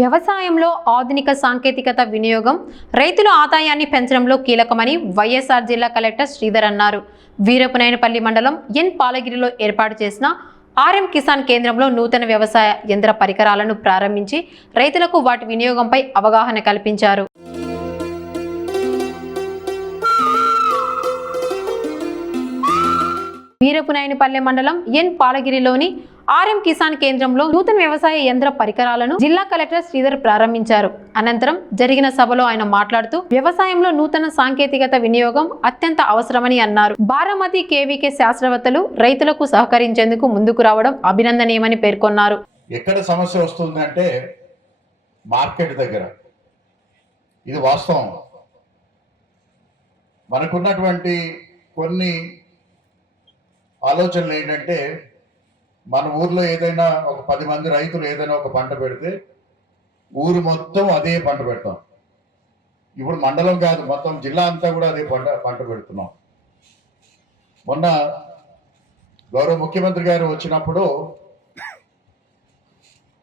వ్యవసాయంలో ఆధునిక సాంకేతికత వినియోగం రైతుల ఆదాయాన్ని పెంచడంలో కీలకమని వైఎస్ఆర్ జిల్లా కలెక్టర్ శ్రీధర్ అన్నారు. వీరపునైనపల్లి మండలం ఎన్ పాలగిరిలో ఏర్పాటు చేసిన ఆర్ఎం కిసాన్ కేంద్రంలో నూతన వ్యవసాయ యంత్ర పరికరాలను ప్రారంభించి రైతులకు వాటి వినియోగంపై అవగాహన కల్పించారు. వీరపునైనపల్లి మండలం ఎన్ పాలగిరిలోని ఆర్ఎం కిసాన్ కేంద్రంలో నూతన వ్యవసాయ యంత్ర పరికరాలను జిల్లా కలెక్టర్ శ్రీధర్ ప్రారంభించారు. అనంతరం జరిగిన సభలో ఆయన మాట్లాడుతూ వ్యవసాయంలో నూతన సాంకేతికత వినియోగం అత్యంత అవసరమని అన్నారు. బారామతి కేవీకే శాస్త్రవేత్తలు రైతులకు సహకరించేందుకు ముందుకు రావడం అభినందనీయమని పేర్కొన్నారు. ఎక్కడ సమస్య వస్తుందంటే మార్కెట్ దగ్గర, ఇది వాస్తవం. మనకున్నటువంటి కొన్ని ఆలోచనలు ఏంటంటే, మన ఊర్లో ఏదైనా ఒక 10 మంది రైతులు ఏదైనా ఒక పంట పెడితే ఊరు మొత్తం అదే పంట పెడతాం. ఇప్పుడు మండలం కాదు, మొత్తం జిల్లా అంతా కూడా అదే పంట పెడుతున్నాం. మొన్న గౌరవ ముఖ్యమంత్రి గారు వచ్చినప్పుడు,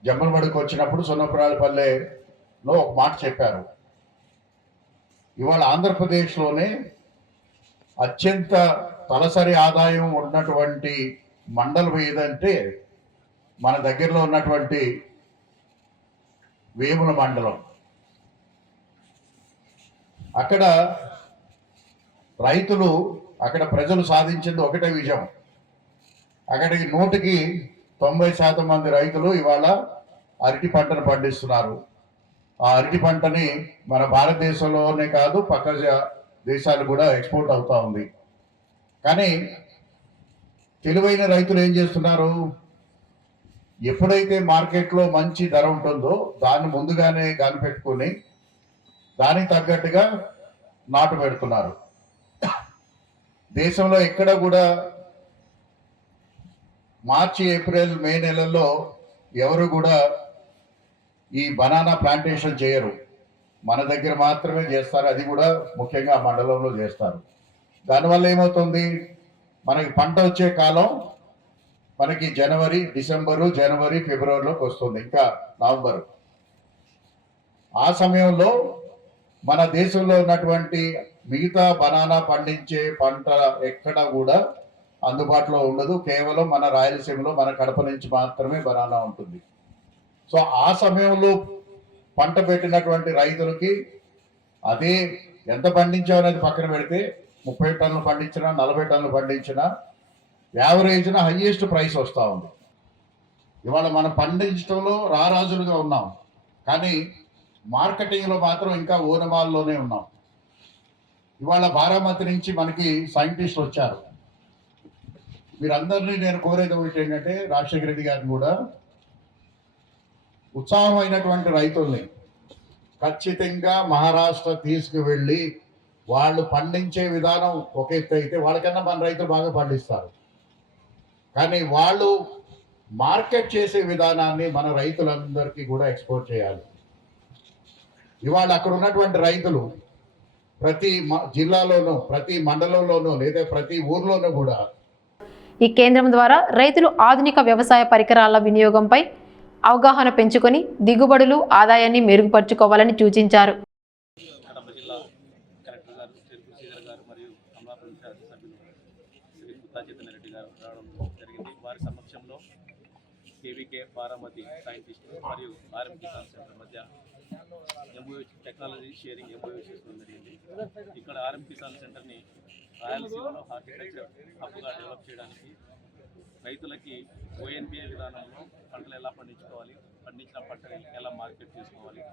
జమ్మలమడుకు వచ్చినప్పుడు సున్నపురాలపల్లెలో ఒక మాట చెప్పారు. ఇవాళ ఆంధ్రప్రదేశ్లోనే అత్యంత తలసరి ఆదాయం ఉన్నటువంటి మండలం ఏదంటే మన దగ్గరలో ఉన్నటువంటి వేముల మండలం. అక్కడ రైతులు, అక్కడ ప్రజలు సాధించింది ఒకటే విజయం. అక్కడికి 100కి 90% మంది రైతులు ఇవాళ అరటి పంటను పండిస్తున్నారు. ఆ అరటి పంటని మన భారతదేశంలోనే కాదు, పక్క దేశాలు కూడా ఎక్స్పోర్ట్ అవుతా ఉంది. కానీ తెలివైన రైతులు ఏం చేస్తున్నారు, ఎప్పుడైతే మార్కెట్లో మంచి ధర ఉంటుందో దాన్ని ముందుగానే కనిపెట్టుకొని దానికి తగ్గట్టుగా నాటు పెడుతున్నారు. దేశంలో ఎక్కడ కూడా మార్చి, ఏప్రిల్, మే నెలల్లో ఎవరు కూడా ఈ బనానా ప్లాంటేషన్ చేయరు. మన దగ్గర మాత్రమే చేస్తారు, అది కూడా ముఖ్యంగా మండలంలో చేస్తారు. దానివల్ల ఏమవుతుంది, మనకి పంట వచ్చే కాలం మనకి డిసెంబరు, జనవరి, ఫిబ్రవరిలోకి వస్తుంది, ఇంకా నవంబరు. ఆ సమయంలో మన దేశంలో ఉన్నటువంటి మిగతా బనానా పండించే పంట ఎక్కడ కూడా అందుబాటులో ఉండదు. కేవలం మన రాయలసీమలో, మన కడప నుంచి మాత్రమే బనానా ఉంటుంది. సో ఆ సమయంలో పంట పెట్టినటువంటి రైతులకి అదే ఎంత పండించామనేది పక్కన పెడితే 30 టన్నులు పండించినా, 40 టన్నులు పండించినా యావరేజ్న హైయెస్ట్ ప్రైస్ వస్తూ ఉంది. ఇవాళ మనం పండించడంలో రారాజులుగా ఉన్నాం, కానీ మార్కెటింగ్లో మాత్రం ఇంకా ఓనమాల్లోనే ఉన్నాం. ఇవాళ బారామతి నుంచి మనకి సైంటిస్టులు వచ్చారు. మీరందరినీ నేను కోరేది ఒకటి ఏంటంటే, రాజశేఖర రెడ్డి గారిని కూడా ఉత్సాహమైనటువంటి రైతుల్ని ఖచ్చితంగా మహారాష్ట్ర తీసుకువెళ్ళి వాళ్ళు పండించే విధానం ఒక ఎత్తు అయితే, వాళ్ళకన్నా మన రైతులు బాగా పండిస్తారు. కానీ వాళ్ళు మార్కెట్ చేసే విధానాన్ని మన రైతులందరికీ కూడా ఎక్స్పోర్ట్ చేయాలి. ఇవాళ అక్కడ ఉన్నటువంటి రైతులు ప్రతి జిల్లాలోనూ, ప్రతి మండలంలోనూ, లేదా ప్రతి ఊర్లోనూ కూడా ఈ కేంద్రం ద్వారా రైతులు ఆధునిక వ్యవసాయ పరికరాల వినియోగంపై అవగాహన పెంచుకొని దిగుబడులు, ఆదాయాన్ని మెరుగుపరుచుకోవాలని సూచించారు. వారి సమక్షంలో కేవీకే బారామతి సైంటిస్టులు మరియు ఆర్ఎం కిసాన్ సెంటర్ మధ్య టెక్నాలజీ షేరింగ్ ఎంఓయూ చేసుకోవడం జరిగింది. ఇక్కడ ఆర్ఎం కిసాన్ సెంటర్ని రాయలసీమలో హార్టికల్చర్ హబ్గా డెవలప్ చేయడానికి రైతులకి ఓఎన్పిఏ విధానంలో పంటలు ఎలా పండించుకోవాలి, పండించిన పంటని ఎలా మార్కెట్ చేసుకోవాలి,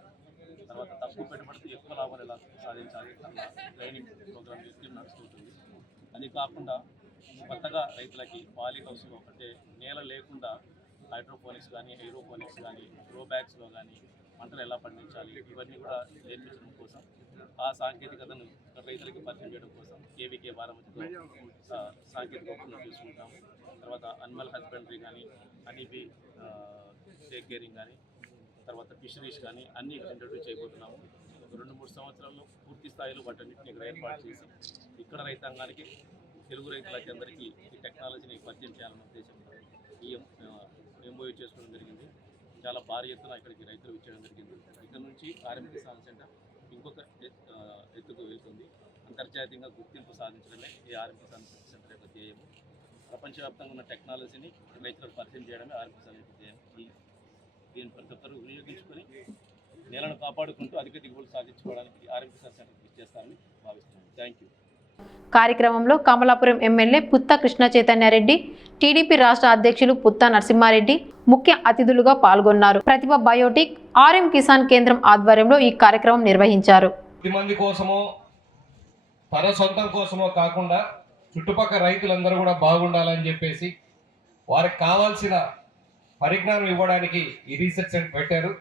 తర్వాత తక్కువ పెట్టుబడితో ఎక్కువ లాభాలు ఎలా సాధించాలి అన్న ట్రైనింగ్ ప్రోగ్రామ్ నడుస్తుంటుంది. అది కాకుండా కొత్తగా రైతులకి పాలీ హౌస్లో, అంటే నేల లేకుండా హైడ్రోపోనిక్స్ కానీ, ఏరోపోనిక్స్ కానీ, గ్రో బ్యాగ్స్లో కానీ పంటలు ఎలా పండించాలి, ఇవన్నీ కూడా నేర్పించడం కోసం, ఆ సాంకేతికతను రైతులకి పరిచయం చేయడం కోసం కేవీకే బారామతితో సాంకేతిక ఒప్పందం తీసుకుంటాము. తర్వాత అనిమల్ హస్బెండరీ కానీ, హనీబీ టేక్ కేరింగ్ కానీ, తర్వాత ఫిషరీస్ కానీ అన్నీ ఇంట్రడ్యూస్ చేయబోతున్నాము. 2-3 సంవత్సరాల్లో పూర్తి స్థాయిలో వాటన్నిటిని ఇక్కడ ఏర్పాటు చేసి ఇక్కడ రైతాంగానికి, తెలుగు రైతులకి అందరికీ ఈ టెక్నాలజీని పరిచయం చేయాలనే ఉద్దేశంతో ఈ ఎంఓయూ చేసుకోవడం జరిగింది. చాలా భారీ ఎత్తున ఇక్కడికి రైతులు వచ్చేయడం జరిగింది. ఇక్కడ నుంచి ఆర్ఎం కిసాన్ సెంటర్ ఇంకొక ఎత్తుకు వెళ్తుంది. అంతర్జాతీయంగా గుర్తింపు సాధించడమే ఈ ఆర్ఎం కిసాన్ సెంటర్ యొక్క ధ్యేయము. ప్రపంచవ్యాప్తంగా ఉన్న టెక్నాలజీని రైతులకు పరిచయం చేయడమే ఆర్ఎం కిసాన్ యొక్క ధ్యేయం. దీన్ని ప్రతి ఒక్కరూ వినియోగించుకొని నేలను కాపాడుకుంటూ అధిక దిగుబడులు సాధించుకోవడానికి ఆర్ఎం కిసాన్ సెంటర్ ఇచ్చేస్తారని భావిస్తున్నాను. Thank you. కార్యక్రమంలో కమలాపురం ఎమ్మెల్యే పుత్త కృష్ణ చైతన్యారెడ్డి, టీడీపీ రాష్ట్ర అధ్యక్షులు పుత్త నరసింహారెడ్డి ముఖ్య అతిథులుగా పాల్గొన్నారు. ప్రతిభ బయోటిక్ ఆర్ఎం కిసాన్ కేంద్రం ఆధ్వర్యంలో ఈ కార్యక్రమం నిర్వహించారు. మంది కోసమో తన సొంతం కోసమో కాకుండా చుట్టుపక్కల రైతులందరూ కూడా బాగుండాలని చెప్పేసి వారికి కావాల్సిన పరిజ్ఞానం ఇవ్వడానికి ఈ రీసెర్చ్ సెంటర్ పెట్టారు.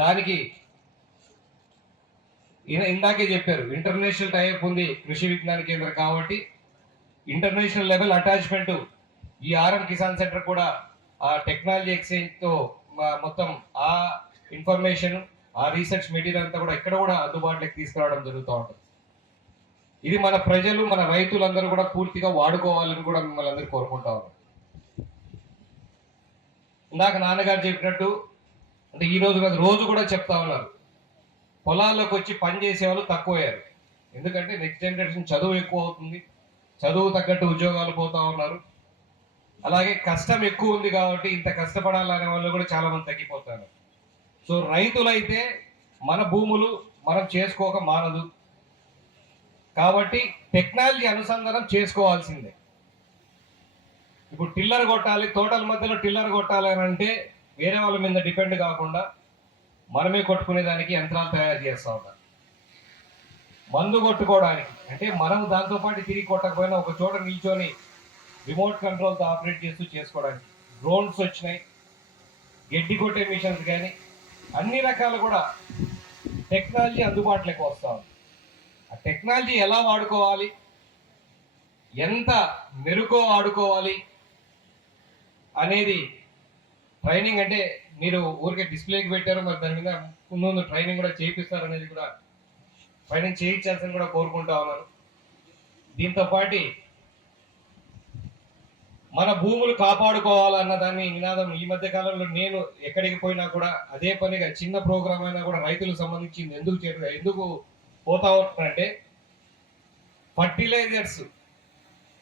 దానికి ఇందాకే చెప్పారు, ఇంటర్నేషనల్ టైప్ ఉంది కృషి విజ్ఞాన కేంద్రం కాబట్టి ఇంటర్నేషనల్ లెవెల్ అటాచ్మెంట్ ఈ ఆర్ఎం కిసాన్ సెంటర్ కూడా ఆ టెక్నాలజీ ఎక్స్చేంజ్తో మొత్తం ఆ ఇన్ఫర్మేషన్ ఆ రీసెర్చ్ మెటీరియల్ అంతా కూడా ఇక్కడ కూడా అందుబాటులోకి తీసుకురావడం జరుగుతూ ఉంటుంది. ఇది మన ప్రజలు మన రైతులందరూ కూడా పూర్తిగా వాడుకోవాలని కూడా మిమ్మల్ని అందరూ కోరుకుంటా ఉన్నాం. ఇందాక నాన్నగారు చెప్పినట్టు అంటే ఈ రోజు కూడా చెప్తా ఉన్నారు, పొలాల్లోకి వచ్చి పని చేసే వాళ్ళు తక్కువయ్యారు. ఎందుకంటే నెక్స్ట్ జనరేషన్ చదువు ఎక్కువ అవుతుంది, చదువు తగ్గట్టు ఉద్యోగాలు పోతా ఉన్నారు. అలాగే కష్టం ఎక్కువ ఉంది కాబట్టి ఇంత కష్టపడాలనే వాళ్ళు కూడా చాలా మంది తగ్గిపోతారు. సో రైతులైతే మన భూములు మనం చేసుకోక మానదు కాబట్టి టెక్నాలజీ అనుసంధానం చేసుకోవాల్సిందే. ఇప్పుడు టిల్లర్ కొట్టాలి, తోటల మధ్యలో టిల్లర్ కొట్టాలి అని అంటే వేరే వాళ్ళ మీద డిపెండ్ కాకుండా మనమే కొట్టుకునేదానికి యంత్రాలు తయారు చేస్తూ ఉన్నారు. మందు కొట్టుకోవడానికి అంటే మనం దాంతోపాటు తిరిగి కొట్టకపోయినా ఒక చోట నిల్చొని రిమోట్ కంట్రోల్తో ఆపరేట్ చేస్తూ చేసుకోవడానికి డ్రోన్స్ వచ్చినాయి, గడ్డి కొట్టే మిషన్స్ కానీ అన్ని రకాలు కూడా టెక్నాలజీ అందుబాటులోకి వస్తూ ఉంది. ఆ టెక్నాలజీ ఎలా వాడుకోవాలి, ఎంత మెరుగ్గా వాడుకోవాలి అనేది ట్రైనింగ్ అంటే మీరు ఊరికే డిస్ప్లేకి పెట్టారు, మరి దాని మీద ముందు ట్రైనింగ్ కూడా చేయిస్తారు అనేది కూడా ట్రైనింగ్ చేయించాల్సింది కూడా కోరుకుంటా ఉన్నాను. దీంతో పాటు మన భూములు కాపాడుకోవాలన్న దాన్ని నినాదం ఈ మధ్య కాలంలో నేను ఎక్కడికి పోయినా కూడా అదే పనిగా చిన్న ప్రోగ్రామ్ అయినా కూడా రైతులకు సంబంధించింది ఎందుకు పోతా ఉంటుందంటే ఫర్టిలైజర్స్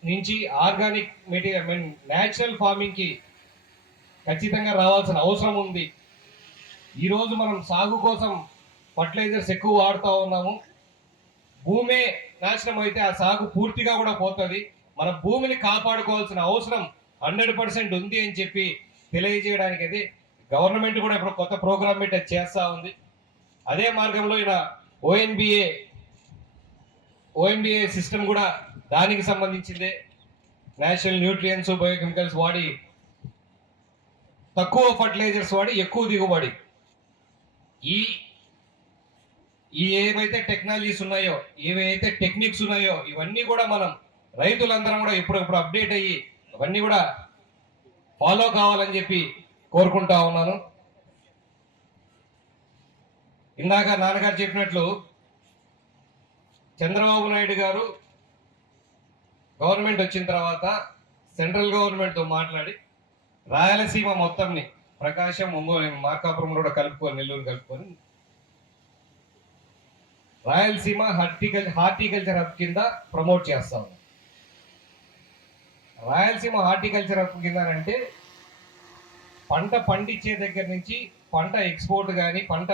నుంచి ఆర్గానిక్ మెటీరియల్ న్యాచురల్ ఫార్మింగ్కి ఖచ్చితంగా రావాల్సిన అవసరం ఉంది. ఈరోజు మనం సాగు కోసం ఫర్టిలైజర్స్ ఎక్కువ వాడుతూ ఉన్నాము. భూమే నాశనం అయితే ఆ సాగు పూర్తిగా కూడా పోతుంది. మన భూమిని కాపాడుకోవాల్సిన అవసరం 100% ఉంది అని చెప్పి తెలియజేయడానికి అయితే గవర్నమెంట్ కూడా ఇప్పుడు కొత్త ప్రోగ్రామ్ పెట్టి చేస్తూ ఉంది. అదే మార్గంలో ఈయన ఓఎన్బిఏ సిస్టమ్ కూడా దానికి సంబంధించిందే. నేషనల్ న్యూట్రియన్స్ బయోకెమికల్స్ వాడి తక్కువ ఫర్టిలైజర్స్ వాడి ఎక్కువ దిగుబడి ఈ ఏవైతే టెక్నాలజీస్ ఉన్నాయో ఏవైతే టెక్నిక్స్ ఉన్నాయో ఇవన్నీ కూడా మనం రైతులందరం కూడా ఇప్పుడు అప్డేట్ అయ్యి అవన్నీ కూడా ఫాలో కావాలని చెప్పి కోరుకుంటా ఉన్నాను. ఇందాక నాన్నగారు చెప్పినట్లు చంద్రబాబు నాయుడు గారు గవర్నమెంట్ వచ్చిన తర్వాత సెంట్రల్ గవర్నమెంట్తో మాట్లాడి రాయలసీమ మొత్తంని ప్రకాశం, ఒంగోలు, మార్కాపురం కూడా కలుపుకొని నెల్లూరు కలుపుకొని రాయలసీమ హార్టికల్చర్ హబ్ కింద ప్రమోట్ చేస్తా ఉన్నాం. రాయలసీమ హార్టికల్చర్ హబ్ కింద అంటే పంట పండించే దగ్గర నుంచి పంట ఎక్స్పోర్ట్ కానీ పంట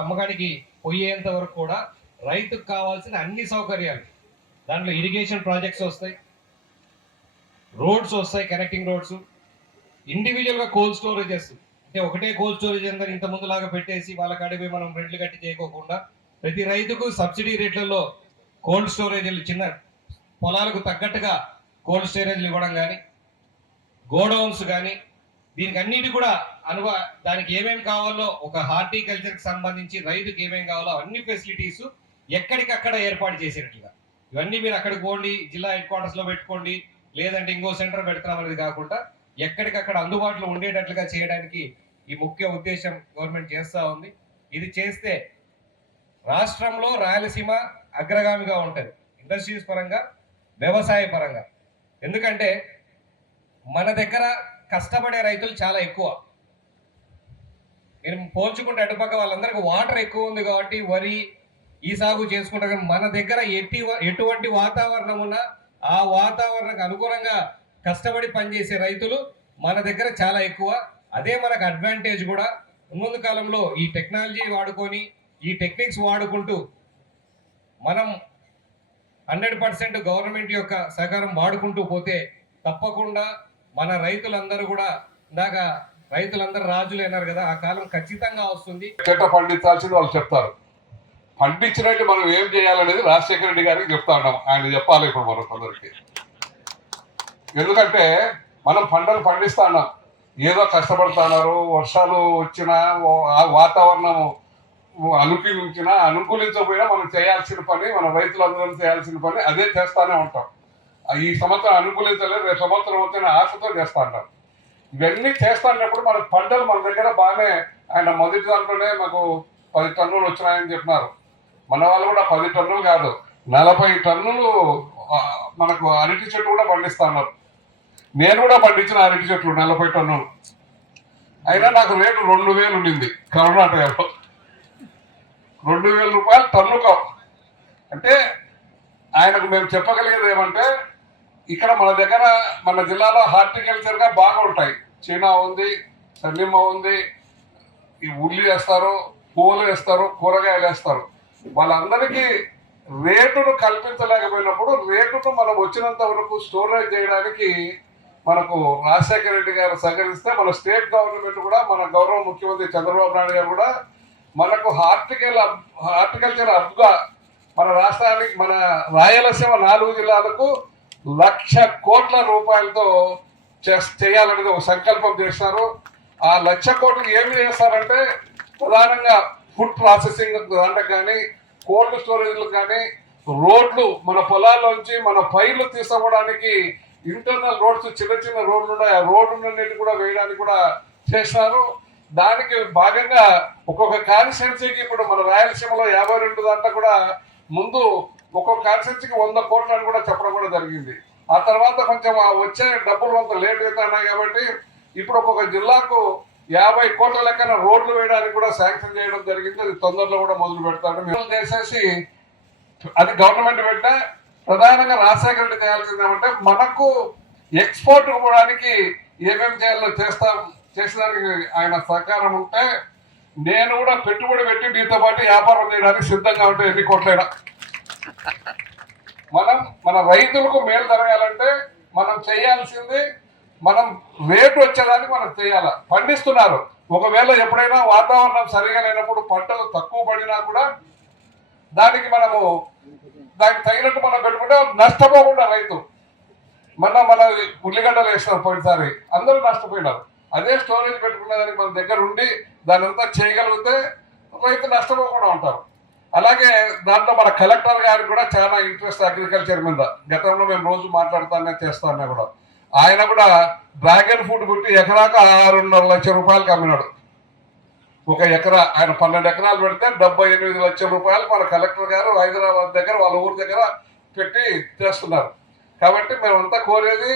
అమ్మకానికి పోయేంత వరకు కూడా రైతుకు కావాల్సిన అన్ని సౌకర్యాలు దాంట్లో ఇరిగేషన్ ప్రాజెక్ట్స్ వస్తాయి, రోడ్స్ వస్తాయి, కనెక్టింగ్ రోడ్స్, ఇండివిజువల్గా కోల్డ్ స్టోరేజెస్ అంటే ఒకటే కోల్డ్ స్టోరేజ్ అందరూ ఇంత ముందులాగా పెట్టేసి వాళ్ళకి అడిగి మనం రెంట్లు కట్టి చేయకోకుండా ప్రతి రైతుకు సబ్సిడీ రేట్లలో కోల్డ్ స్టోరేజ్లు చిన్న పొలాలకు తగ్గట్టుగా కోల్డ్ స్టోరేజ్లు ఇవ్వడం కానీ గోడౌన్స్ కానీ దీనికి అన్నిటి కూడా దానికి ఏమేమి కావాలో ఒక హార్టికల్చర్కి సంబంధించి రైతుకి ఏమేమి కావాలో అన్ని ఫెసిలిటీస్ ఎక్కడికక్కడ ఏర్పాటు చేసేటట్లుగా ఇవన్నీ మీరు అక్కడికి పోండి, జిల్లా హెడ్ క్వార్టర్స్లో పెట్టుకోండి, లేదంటే ఇంకో సెంటర్ పెడతాం అనేది కాకుండా ఎక్కడికక్కడ అందుబాటులో ఉండేటట్లుగా చేయడానికి ఈ ముఖ్య ఉద్దేశం గవర్నమెంట్ చేస్తూ ఉంది. ఇది చేస్తే రాష్ట్రంలో రాయలసీమ అగ్రగామిగా ఉంటుంది ఇండస్ట్రీస్ పరంగా, వ్యవసాయ పరంగా. ఎందుకంటే మన దగ్గర కష్టపడే రైతులు చాలా ఎక్కువ. మీరు పోల్చుకుంటే అటుపక్క వాళ్ళందరికీ వాటర్ ఎక్కువ ఉంది కాబట్టి వరి ఈ సాగు చేసుకుంటారు. మన దగ్గర ఎటువంటి వాతావరణం ఉన్నా ఆ వాతావరణానికి అనుగుణంగా కష్టపడి పనిచేసే రైతులు మన దగ్గర చాలా ఎక్కువ. అదే మనకు అడ్వాంటేజ్ కూడా. ముందు కాలంలో ఈ టెక్నాలజీ వాడుకొని ఈ టెక్నిక్స్ వాడుకుంటూ మనం 100% గవర్నమెంట్ యొక్క సహకారం వాడుకుంటూ పోతే తప్పకుండా మన రైతులందరూ కూడా, ఇందాక రైతులందరూ రాజులు అన్నారు కదా, ఆ కాలం ఖచ్చితంగా వస్తుంది. చెట్ట పండించాల్సింది వాళ్ళు చెప్తారు. పండించినట్టు మనం ఏం చేయాలనేది రాజశేఖర రెడ్డి గారికి చెప్తా ఉన్నాం. ఆయన చెప్పాలి ఇప్పుడు మనం కొందరికి. ఎందుకంటే మనం పంటలు పండిస్తా ఉన్నాం, ఏదో కష్టపడుతున్నారు, వర్షాలు వచ్చినా వాతావరణం అనుకూలించకపోయినా మనం చేయాల్సిన పని, మన రైతులందరం చేయాల్సిన పని అదే చేస్తానే ఉంటాం. ఈ సంవత్సరం అనుకూలించలేదు, రేపు సంవత్సరం వచ్చిన ఆశతో చేస్తా ఉంటాం. ఇవన్నీ చేస్తున్నప్పుడు మన పంటలు మన దగ్గర బాగానే, ఆయన మొదటి దాంట్లోనే మాకు 10 టన్నులు వచ్చినాయని చెప్పినారు. మన వాళ్ళు కూడా 10 టన్నులు కాదు 40 టన్నులు మనకు అరటి చెట్లు కూడా పండిస్తున్నారు. నేను కూడా పండించిన అరటి చెట్లు 40 టన్నులు. అయినా నాకు రేటు 2000 ఉండింది కర్ణాటకలో. 2000 రూపాయలు టన్నుకో. అంటే ఆయనకు మేము చెప్పగలిగేది ఏమంటే, ఇక్కడ మన దగ్గర మన జిల్లాలో హార్టికల్చర్గా బాగా ఉంటాయి. చీనా ఉంది, సన్నిమ్మ ఉంది, ఈ ఉల్లి వేస్తారు, పూలు వేస్తారు, కూరగాయలు వేస్తారు. వాళ్ళందరికీ రేటును కల్పించలేకపోయినప్పుడు రేటును మనం వచ్చినంత వరకు స్టోరేజ్ చేయడానికి మనకు రాజశేఖర రెడ్డి గారు సహకరిస్తే, మన స్టేట్ గవర్నమెంట్ కూడా, మన గౌరవ ముఖ్యమంత్రి చంద్రబాబు నాయుడు గారు కూడా మనకు హార్టికల్చర్ హబ్గా మన రాష్ట్రానికి, మన రాయలసీమ 4 జిల్లాలకు 1,00,000 కోట్ల రూపాయలతో చేయాలనేది ఒక సంకల్పం చేస్తారు. ఆ 1,00,000 కోట్లు ఏమి చేస్తారంటే, ప్రధానంగా ఫుడ్ ప్రాసెసింగ్ దాంట్లో కానీ, కోల్డ్ స్టోరేజ్లు కానీ, రోడ్లు, మన పొలాల్లోంచి మన పైర్లు తీసుకోవడానికి ఇంటర్నల్ రోడ్స్, చిన్న చిన్న రోడ్లు ఉన్నాయి, ఆ రోడ్లన్నిటి కూడా వేయడానికి కూడా చేస్తారు. దానికి భాగంగా ఒక్కొక్క కాన్స్టిట్యున్సీకి, ఇప్పుడు మన రాయలసీమలో 52 దాంట్లో కూడా ముందు ఒక్కొక్క కాన్స్టిట్యున్సీకి 100 కోట్లు అని కూడా చెప్పడం కూడా జరిగింది. ఆ తర్వాత కొంచెం వచ్చే డబ్బులు కొంత లేట్ అవుతున్నాయి కాబట్టి ఇప్పుడు ఒక్కొక్క జిల్లాకు 50 కోట్ల లెక్కన రోడ్లు వేయడానికి కూడా శాంక్షన్ చేయడం జరిగింది. అది తొందరలో కూడా మొదలు పెడతాడు. మేము చేసేసి అది గవర్నమెంట్ పెట్టా. ప్రధానంగా రాజశేఖర రెడ్డి చేయాల్సిందేమంటే, మనకు ఎక్స్పోర్ట్ ఇవ్వడానికి ఏమేమి చేయాలో చేసేదానికి ఆయన సహకారం ఉంటే, నేను కూడా పెట్టుబడి పెట్టి మీతో పాటు వ్యాపారం చేయడానికి సిద్ధంగా ఉంటే ఎన్ని కోట్లైనా. మన రైతులకు మేలు జరగాలంటే మనం చేయాల్సింది, మనం రేటు వచ్చేదానికి మనం చేయాలి. పండిస్తున్నారు, ఒకవేళ ఎప్పుడైనా వాతావరణం సరిగా లేనప్పుడు పంటలు తక్కువ పడినా కూడా దానికి తగినట్టు మనం పెట్టుకుంటే నష్టపోకుండా రైతు. మన ఉల్లిగడ్డలు వేసినారు పోయినసారి, అందరూ నష్టపోయినారు. అదే స్టోరేజ్ పెట్టుకునే దానికి మన దగ్గర ఉండి దాని అంతా చేయగలిగితే రైతు నష్టపోకుండా ఉంటారు. అలాగే దాంట్లో మన కలెక్టర్ గారికి కూడా చాలా ఇంట్రెస్ట్ అగ్రికల్చర్ మీద. గతంలో మేము రోజు మాట్లాడుతానే చేస్తానే కూడా. ఆయన కూడా డ్రాగన్ ఫ్రూట్ పుట్టి ఎకరాకు 6.5 లక్షల రూపాయలకి అమ్మినాడు. ఒక ఎకరా ఆయన 12 ఎకరాలు పెడితే 78 లక్షల రూపాయలు మన కలెక్టర్ గారు హైదరాబాద్ దగ్గర వాళ్ళ ఊరి దగ్గర పెట్టి చేస్తున్నారు. కాబట్టి మేమంతా కోరేది,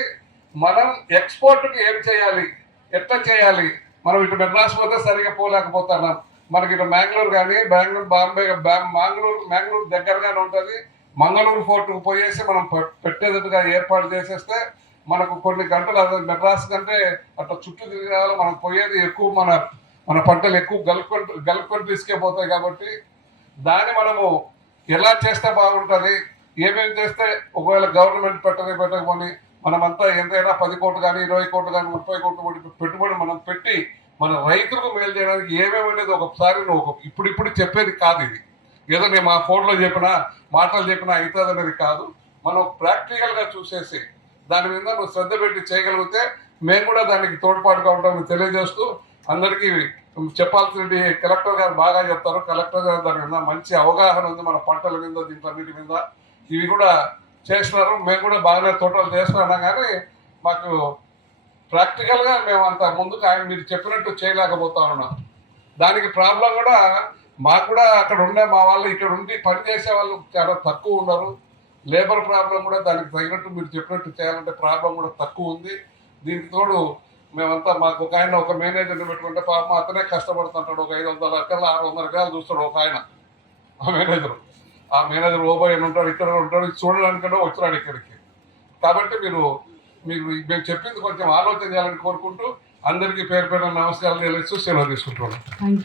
మనం ఎక్స్పోర్ట్కి ఏం చేయాలి, ఎట్లా చేయాలి. మనం ఇటు మెడ్రాస్ పోతే సరిగా పోలేకపోతున్నాం. మనకి ఇటు మ్యాంగ్లూరు కానీ, బాంబే మ్యాంగ్లూరు దగ్గరగానే ఉంటుంది. మంగళూరు ఫోర్ట్కు పోయేసి మనం పెట్టేటట్టుగా ఏర్పాటు చేసేస్తే మనకు కొన్ని గంటలు, అదే మెడ్రాస్ కంటే అట్లా చుట్టూ తిరిగి రావాలి. మనం పోయేది ఎక్కువ, మన పంటలు ఎక్కువ గల్ఫ్ కంట్రీస్కే పోతాయి. కాబట్టి దాన్ని మనము ఎలా చేస్తే బాగుంటుంది, ఏమేమి చేస్తే, ఒకవేళ గవర్నమెంట్ పెట్టకపోని మనమంతా ఎంతైనా 10 కోట్లు కానీ, 20 కోట్లు కానీ, 30 కోట్లు పెట్టుబడి మనం పెట్టి మన రైతులకు మేలు చేయడానికి ఏమేమి అనేది ఒకసారి నువ్వు ఇప్పుడు చెప్పేది కాదు. ఇది ఏదో నేను మా ఫోన్లో చెప్పినా, మాటలు చెప్పినా అవుతుంది అనేది కాదు. మనం ప్రాక్టికల్గా చూసేసి దాని మీద నువ్వు శ్రద్ధ పెట్టి చేయగలిగితే మేము కూడా దానికి తోడ్పాటుగా ఉంటామని తెలియజేస్తూ, అందరికీ చెప్పాల్సింది కలెక్టర్ గారు బాగా చెప్తారు. కలెక్టర్ గారు దాని మీద మంచి అవగాహన ఉంది, మన పంటల మీద, దీంట్లన్నిటి మీద. ఇవి కూడా చేస్తున్నారు. మేము కూడా బాగానే తోటలు చేస్తున్నాం, కానీ మాకు ప్రాక్టికల్గా మేము అంత ముందుకు మీరు చెప్పినట్టు చేయలేకపోతా ఉన్నాం. దానికి ప్రాబ్లం కూడా మాకు కూడా అక్కడ ఉండే మా వాళ్ళు, ఇక్కడ ఉండి పనిచేసే వాళ్ళు చాలా తక్కువ ఉన్నారు. లేబర్ ప్రాబ్లం కూడా దానికి తగినట్టు మీరు చెప్పినట్టు చేయాలంటే ప్రాబ్లం కూడా తక్కువ ఉంది. దీనికి తోడు మేమంతా మాకు ఒక ఆయన ఒక మేనేజర్ని పెట్టుకుంటే పాపం అతనే కష్టపడుతుంటాడు. ఒక 500 రకాల 600 రకాలు చూస్తాడు ఒక ఆయన ఆ మేనేజర్ ఓబోయ్ అని ఉంటాడు, ఇక్కడ ఉంటాడు, ఇది చూడడానికన్నా వచ్చాడు ఇక్కడికి. కాబట్టి మీరు మేము చెప్పింది కొంచెం ఆలోచన చేయాలని కోరుకుంటూ అందరికీ పేరు పేరు నమస్కారాలు తెలియజేస్తూ సెలవు తీసుకుంటున్నాను.